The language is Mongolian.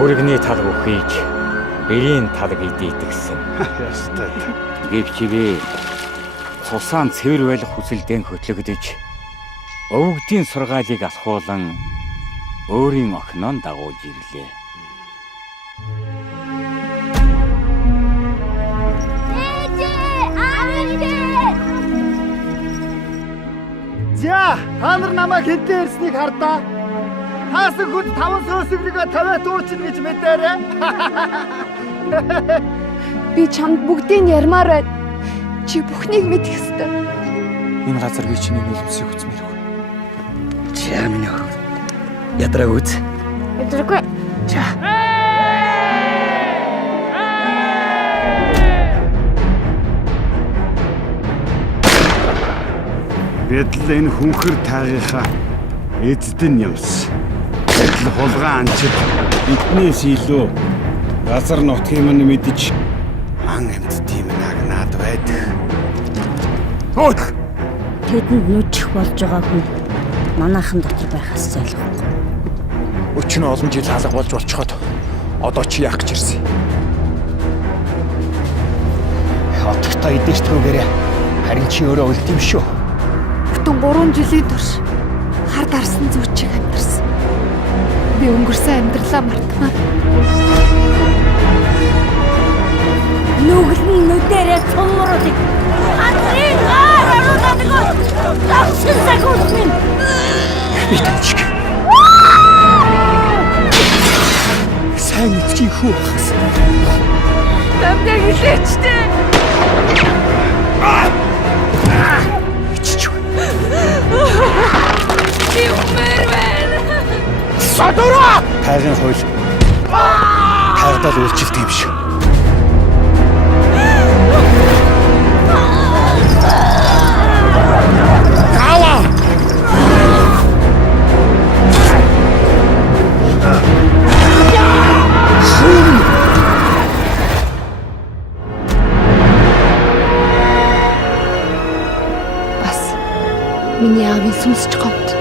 Хүргэний талг өхийж бэрийн талг идэгсэн. Ястай. Гэвчивээ цусаан цэвэр байх хүсэлдэн хөтлөгдөж өвгдийн сургаалыг асхуулан өөрийн охиноо дагуулж ирлээ. За, та нар намайг хинтээ ирснийг хардаа. Таасан хүнд 5 сөсөглөгөө тавиад дуучна гэж мэдээрэй. Би чамд бүгдийг ярмаар байна. Чи бүхнийг мэдэх ёстой. Энэ газар би чиний нөлөөсийг үзмээргүй. За миний хөрөг. Ядраа үз. Өдрөгөө. За. Бидл энэ хүнхэр таагийнхаа эзэдэн юмс. Бидл хулгай анчид биднээс илүү газар нутгийн мань мэдж ан амьд тийм нагнаад байдаг. Хөөе. Тэдэнд нүжих болж байгаа хүн манайхан дотор байхаас зайлах. Өчнө олон жил хаалга болж болчиход одоо чи яах гэж ирсэн? Хоттой идэвчтгүүгээрээ харин чи өөрөө үлдэм шүү. Бүтэн 3 жилийн турш хар дарсан зүүчийг амьдэрсэн. Би өнгөрсөн амьдралаа мартмаа. Нүгэл нүдэрээ цомруулыг хацрын гаруудад тавшин загуул минь. Би тавчиг. Сайн идчих хүү хас. Намайг илээчтэй. Иччих. Би умэрвэн. Садора! Тайгын хууль. Тайгдал үйлчлэлт юм шиг. Кава! Бас миний аавын сүнсч гомд.